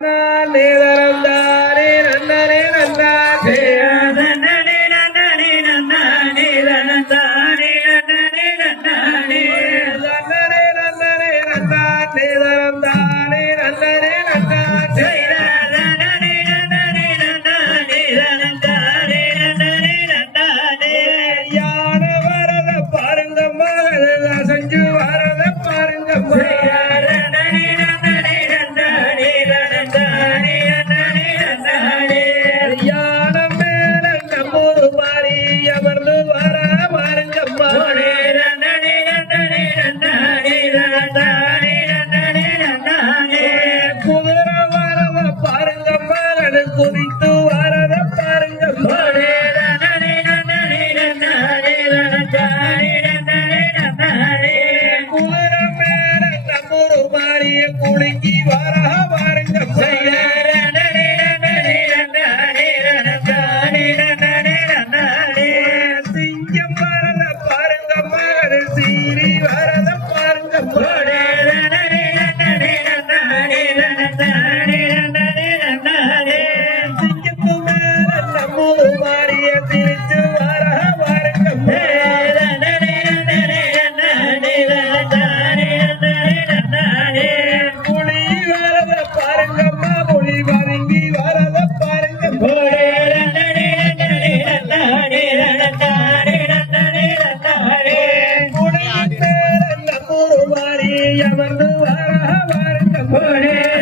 Nada, घोडे.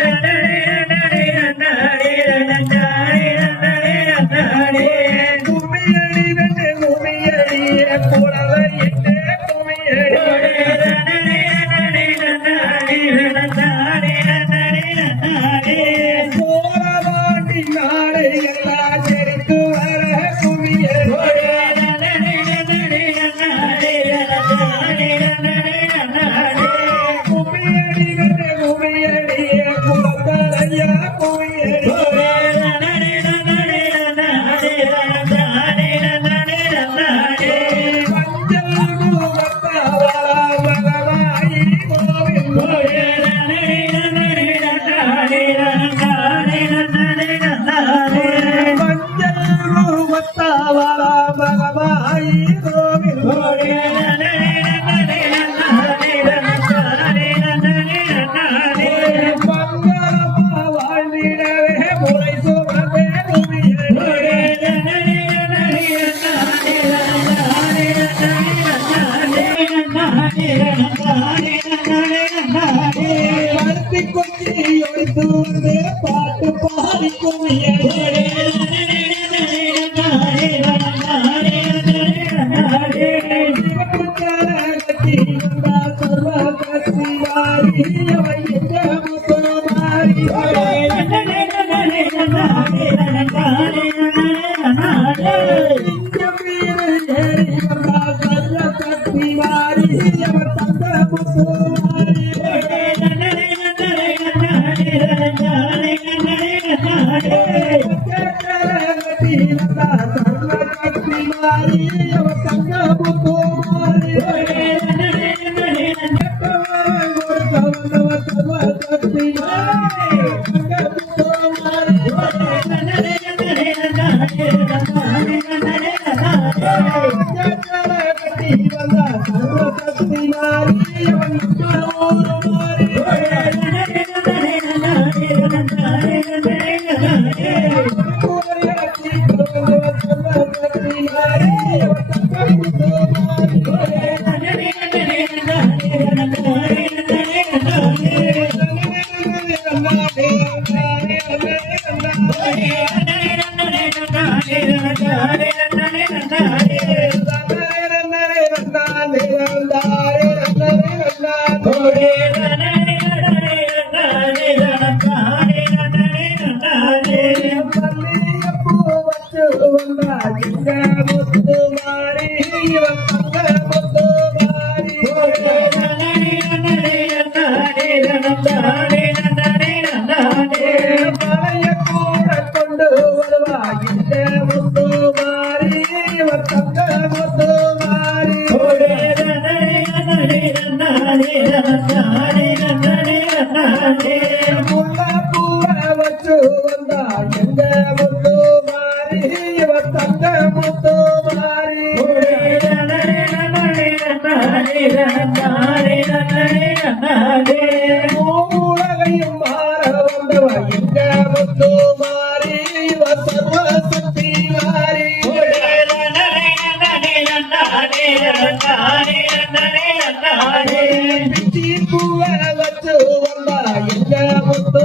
பாடி கும்மியடி கொண்டு மூலகையும் மாற வந்தவா எங்க முத்து மாறி சர்வ சக்தி மாறி பிச்சி பூவை வச்சு வந்தா எங்க முத்து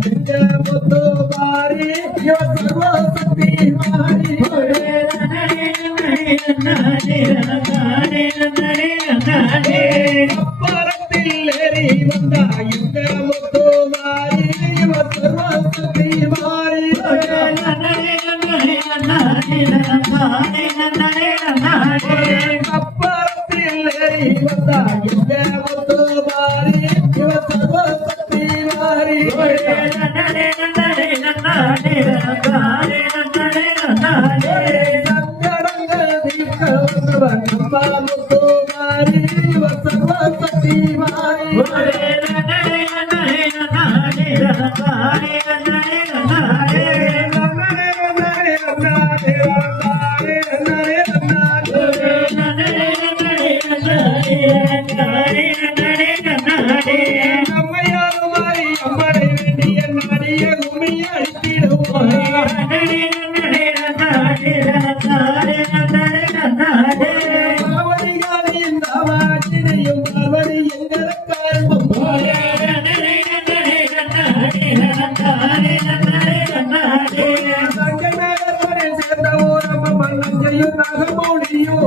ಮತ್ತೋ ಬಾರಿ ಸರ್ವಸತಿ ಮಾರಿ அப்பறத்தில்லேறி வந்த இந்த முத்து மாறி. சர்வசதி மாறி. Hari Vasavasati Vari Vare ஓரம மண்ணஞ்சையும் நகமோடியும்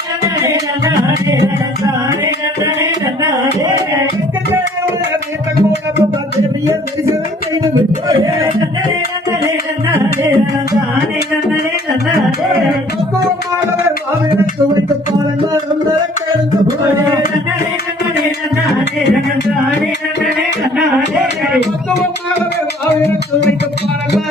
ஆயிரத்தில் வைத்து பாடலாம்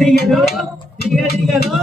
దిగదు దిగ దిగదు